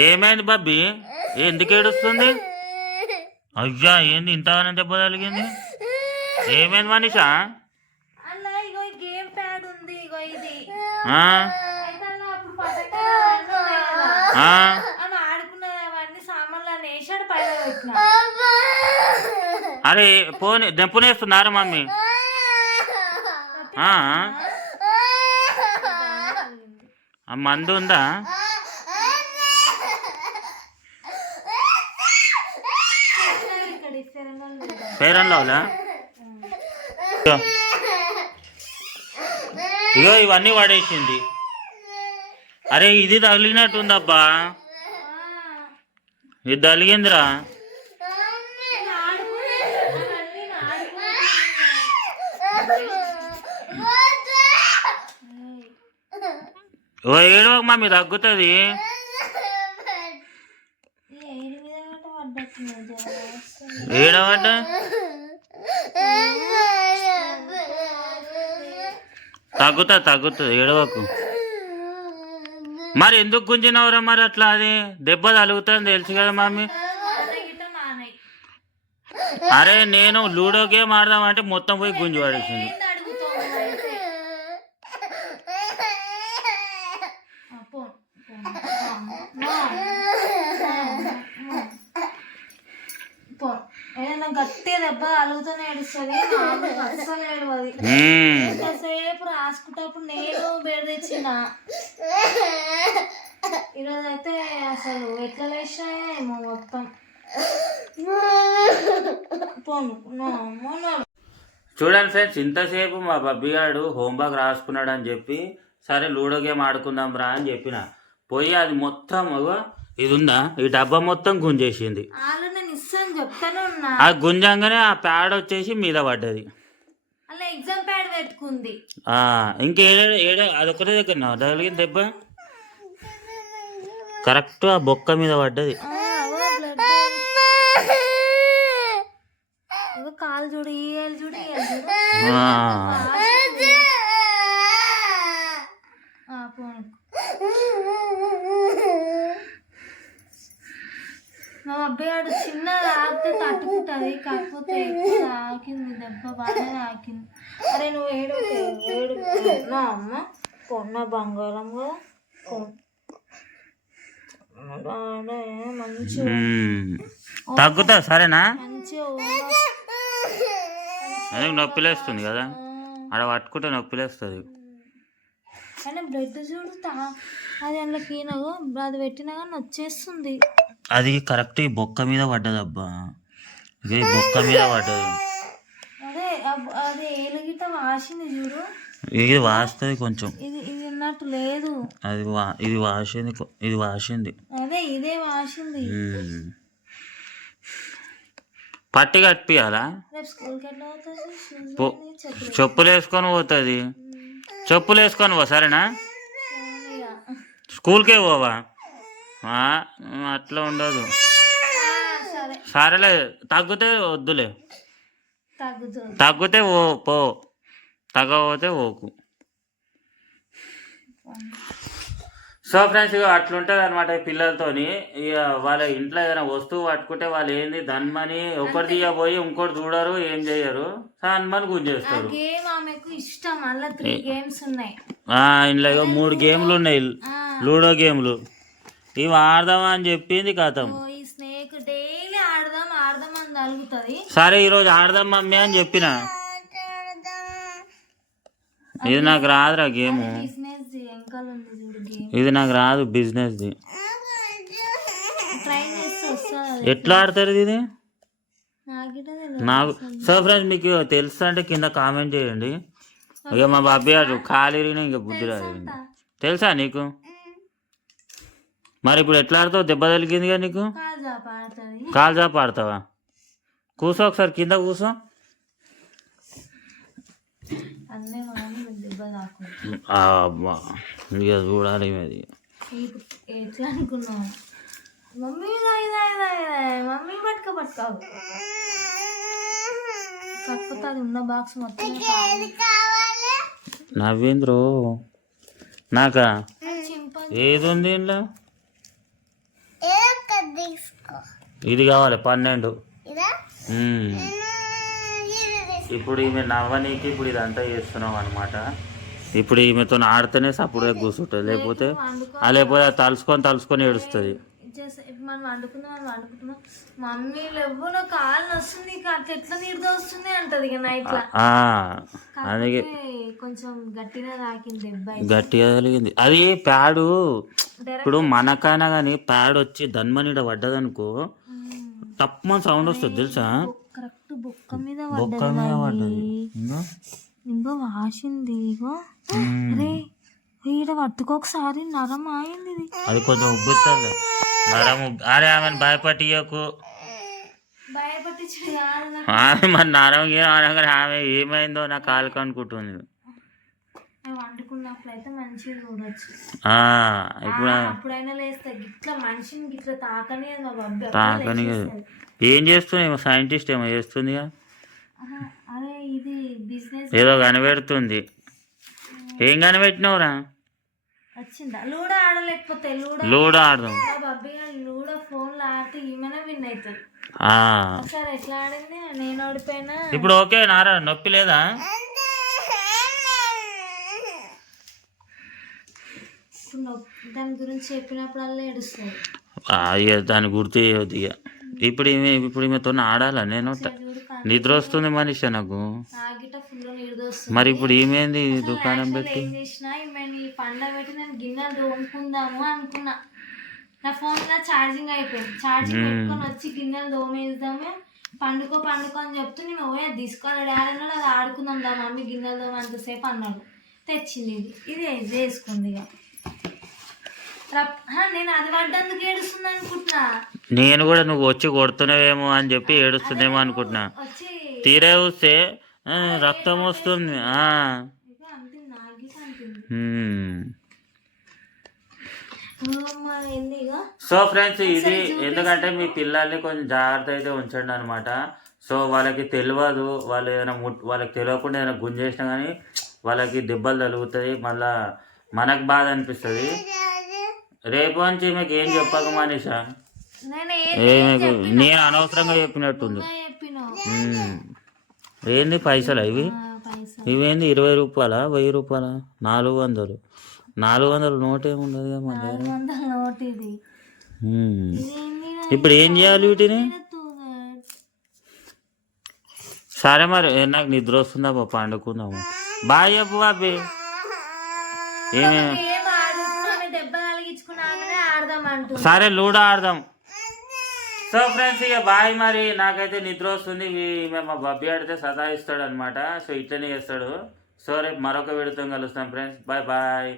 ఏమైంది బబ్బి ఎందుకు ఏడుస్తుంది? అయ్యా ఏంది ఇంతగానో దెబ్బ తగిలింది? ఏమైంది మనీషా? అలా ఇగో ఈ గేమ్ ప్యాడ్ ఉంది ఇగో ఇది ఆ? అయితే అలా అప్పుడు పథకాలు అవన్నీ ఉన్నాయి కదా. ఆ? అలా ఆడుకున్న అవన్నీ సామాన్లు అని వేసాడు పైన పెట్టిన అరే పోనీ దెంపునేస్తున్నారా మమ్మీ ఆ? ఆ మందు ఉందా ఫెయిర్ అండ్ లవ్లా ఇగో ఇవన్నీ పడేసింది అరే ఇది తగిలినట్టుందబ్బా. ఇది తగిలిందిరా. ఓ ఏడవ మమ్మీ తగ్గుతుంది ఈ ఎయిర్ మీద గట్ట తగ్గుతా తగ్గుతా తగ్గుతుంది తగ్గుతుంది ఏడవకు. మరి ఎందుకు గుంజినవరా మరి అట్లా అది? దెబ్బ తలుగుతుంది తెలుసు కదా మమ్మీ. అరే నేను లూడో గేమ్ ఆడదామంటే మొత్తం పోయి గుంజి పడేసింది. ఏంది అడుగుతావు నువ్వైతే? ఆ, పో, పో. మా, మా, మా. పో. ఏదైనా గట్టి దెబ్బ అలుగుతూనే ఏడుస్తుంది. మామూలు అస్సలు ఏడవది. మ్మ్. ఎంతసేపు రాసుకుంటప్పుడు నేను ఈరోజు అయితే అసలు ఎట్లా మొత్తం. పోను. చూడండి ఫ్రెండ్స్ ఇంతసేపు మా బబ్బిగాడు హోంవర్క్ రాసుకున్నాడు అని చెప్పి సరే లూడో గేమ్ ఆడుకుందాం రా అని చెప్పిన. పోయి అది మొత్తం ఇది ఉందా ఈ డబ్బా మొత్తం గుంజేసింది. నేను ఇస్తాను చెప్తానే ఉన్నా. ఆ గుంజంగానే ఆ ప్యాడ్ వచ్చేసి మీద పడ్డది. అలా ఎగ్జామ్ ప్యాడ్ పెట్టుకుంది. ఆ, ఇంకేడ ఏడ అదొకటే దగ్గర తగిలింది దెబ్బ? కరెక్ట్ ఆ బొక్క మీద పడ్డది. కాలు చూడు ఏళ్ళు చూడు ఆ, పోను నా అబ్బాయి చిన్న తాకితే తట్టుకుంటుంది కాకపోతే ఎక్కువ తాకింది దెబ్బ బాగానే తాకింది. అరే నువ్వు ఏడు ఏడు నా అమ్మ? కొన్న బంగారం కదా. బాగా. తగ్గుతా సరేనా? అదే నొప్పిలేస్తుంది కదా. ఆడ పట్టుకుంటే నొప్పిలేస్తుంది. కానీ బ్లడ్ చూడు తా అది అందులో కీనగు అది పెట్టినా కానీ వచ్చేస్తుంది అది కరెక్ట్ ఈ బొక్క మీద పడ్డదబ్బా. ఇది బొక్క మీద పడ్డది. అదే అబ్- అది ఏలుగిట వాసింది చూడు. ఇది వాస్తుంది కొంచెం. ఇది ఇది ఉన్నట్టు లేదు. అది వా ఇది వాసింది ఇది వాసింది. అదే ఇదే వాసింది. పట్టి కట్టియాలా చెప్పులు వేసుకొని పోతుంది? చెప్పులు వేసుకొని పో సరేనా. స్కూల్కే పోవా? అట్లా ఉండదు. సరేలే తగ్గితే వద్దులే. తగ్గితే ఓ పో. తగ్గకపోతే ఓకు సో ఫ్రెండ్స్ ఇక అట్లుంటుంది అనమాట పిల్లలతోని. ఇక వాళ్ళ ఇంట్లో ఏదైనా వస్తువు పట్టుకుంటే వాళ్ళు ఏంది ధన్మని ఒకటి తీయబోయి ఇంకోటి చూడరు ఏం చేయరు. ధన్మని గుంజేస్తారు. ఇంట్లో మూడు గేమ్లు ఉన్నాయి. లూడో గేమ్లు. ఇవి ఆడదామా అని చెప్పింది కథం ఓ ఈ స్నేక్ డైలీ ఆడదాం సరే ఈరోజు ఆడదాం మమ్మీ అని చెప్పిన. ఇది నాకు రాదురా గేము. ఇది నాకు రాదు బిజినెస్ది ఎట్లా ఆడతారు ఇది నాకు సో ఫ్రెండ్స్ మీకు తెలుసా అంటే కింద కామెంట్ చేయండి. ఇక మా బాబాయ్ గారు ఖాళీ ఇంకా బుద్ధి రాదు తెలుసా నీకు? మరి ఇప్పుడు ఎట్లా ఆడతావు? దెబ్బ తగిలిందిగా నీకు? కాలు చాప ఆడతావా? కూసో ఒకసారి కింద కూసో. అబ్బా ఇక చూడాలి అది ఎట్లా అనుకున్నావు? మమ్మీ ఇదా ఇదా ఇదా ఇదా మమ్మీ పట్టుక పట్టుకోవు కాకపోతే అది ఉన్న బాక్స్ మొత్తం నవ్వేంద్రో నాకా? చింప ఏది ఉంది ఇంట్లో ఇది కావాలి పన్నెండు. ఇప్పుడు ఈమె నవ్వనీకి ఇప్పుడు ఇదంతా చేస్తున్నాం అనమాట ఇప్పుడు ఈమెతో ఆడితేనే సపోర్ట్గా కూర్చుంటుంది. లేకపోతే లేకపోతే అది తలుసుకొని తలుసుకొని ఏడుస్తుంది. జస్ట్ ఇప్పుడు మనం వండుకుందాం మనం వండుకుంటున్నాం మమ్మీ లేవు నాకు కాలు వస్తుంది ఇక అట్లా ఎట్లా నీరుగా వస్తుంది అంటది ఇక నైట్ లా. ఆ, అందుకే కాకపోతే కొంచెం గట్టిగా తాకింది కలిగింది అది ప్యాడు ఇప్పుడు మనకైనా కానీ ప్యాడ్ వచ్చి ధన్మనిడ పడ్డదనుకో తప్పమని సౌండ్ వస్తుంది తెలుసా కరెక్ట్ బొక్క మీద బొక్క మీద. పడ్డది. ఇంకో వాసింది ఇగో. అరే ఈడ పట్టుకోకసారి నరం అయింది ఇది అది కొంచెం ఉబ్బుతుంది నరం అరే ఆమెను భయపట్టియకు. ఆమె మరి నరం ఆమె ఏమైందో నాకు కాలుకు అనుకుంటుంది మంచిగా చూడొచ్చు. ఇప్పుడు అప్పుడైనా లేస్తా మనిషిని తాకని ఏం చేస్తుంది ఏమో సైంటిస్ట్ ఏమో చేస్తుందిగా అరే ఇది బిజినెస్ ఏదో కనిపెడుతుంది. ఏం కనిపెట్టినవురా? వచ్చిందా? లూడో ఆడలేకపోతే లూడో లూడో ఆడదాం. మా బాబీ గారు లూడో ఫోన్లో ఆడితే ఈమెనే విన్ అవుతుంది. ఆ. ఒకసారి ఎట్లా ఆడింది? నేను ఓడిపోయినా. ఇప్పుడు ఓకే నారా నొప్పి లేదా? దాని గురించి చెప్పినప్పుడల్లా ఏడుస్తుంది ఇక దాన్ని గుర్తు చేయవద్దు ఇక ఇప్పుడు ఈమె ఇప్పుడు ఈమెతో ఆడాలా? నేను నిద్ర వస్తుంది మనిషి నాకు. మరి ఇప్పుడు ఈమెంది దుకాణం పెట్టి? పండ పెట్టి నేను గిన్నెలు దోముకుందాము అనుకున్నా. నా ఫోన్లో ఛార్జింగ్ అయిపోయింది. ఛార్జింగ్ పెట్టుకొని వచ్చి గిన్నెలు దోమేద్దాము పండుకో పండుకో అని చెప్తే నేను ఓయ్ తీసుకోవాలి డాడీ అది ఆడుకుందాం దా మమ్మీ గిన్నెలు దోమ అంతసేపు అన్నాడు. తెచ్చింది ఇది. ఇది వేసుకుంది ఇక. నేను అది పడ్డందుకు ఏడుస్తుంది అనుకుంటున్నా. నేను కూడా నువ్వు వచ్చి కొడుతున్నావేమో అని చెప్పి ఏడుస్తుందేమో అనుకుంటున్నా. తీరే చూస్తే ఆ, రక్తం వస్తుంది. సో ఫ్రెండ్స్ ఇది ఎందుకంటే మీ పిల్లల్ని కొంచెం జాగ్రత్త అయితే ఉంచండి అనమాట సో వాళ్ళకి తెలియదు వాళ్ళు ఏదైనా వాళ్ళకి తెలియకుండా ఏదైనా గుంజేసినా కానీ వాళ్ళకి దెబ్బలు తగులుతుంది మళ్ళా మనకు బాధ అనిపిస్తుంది. రేపు నుంచి మీకు ఏం చెప్పక మనీషా? నేను అనవసరంగా చెప్పినట్టుంది. ఏంది పైసలు ఇవి? ఇవేంది ఇరవై రూపాయల వెయ్యి రూపాయల? నాలుగు వందలు. నాలుగు వందలు నోట్ ఏముండదు మన? ఇప్పుడు ఏం చేయాలి వీటిని? సరే మరి నాకు నిద్ర వస్తుందా బాబు పండుకుందాము. బాయ్ చెప్పు బాబీ. ఏమే ఏం ఆడుతున్నాను దెబ్బ కలిగించుకున్నాకనే ఆడదాం అంటు సరే లూడో ఆడదాం. సో ఫ్రెండ్స్ ఇక బాయ్ మరి. నాకైతే నిద్ర వస్తుంది. మా బబ్బీ ఆడితే సతాయిస్తాడు అనమాట సో ఇట్లనే చేస్తాడు. సో రేపు మరొక విడుతం కలుస్తాం ఫ్రెండ్స్. Bye bye.